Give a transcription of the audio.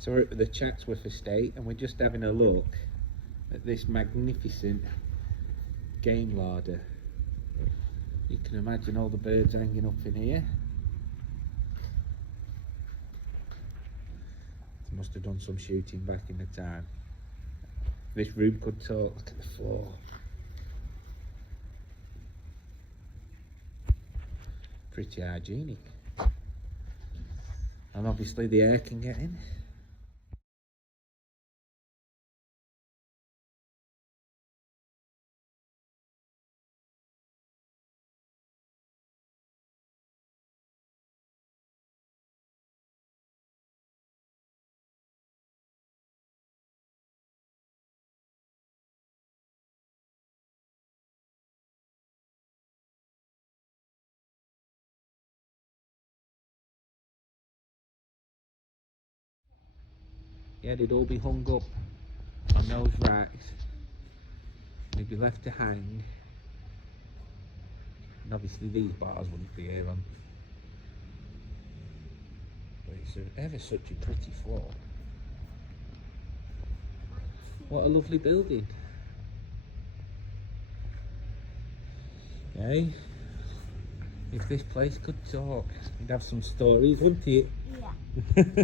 So we're at the Chatsworth estate and we're just having a look at this magnificent game larder. You can imagine all the birds hanging up in here. They must have done some shooting back in the time. This room could talk. Look at the floor. Pretty hygienic. And obviously the air can get in. Yeah, they'd all be hung up on those racks. They'd be left to hang. And obviously these bars wouldn't be here on. But it's ever such a pretty floor. What a lovely building. Okay. If this place could talk, you'd have some stories, wouldn't it? Yeah.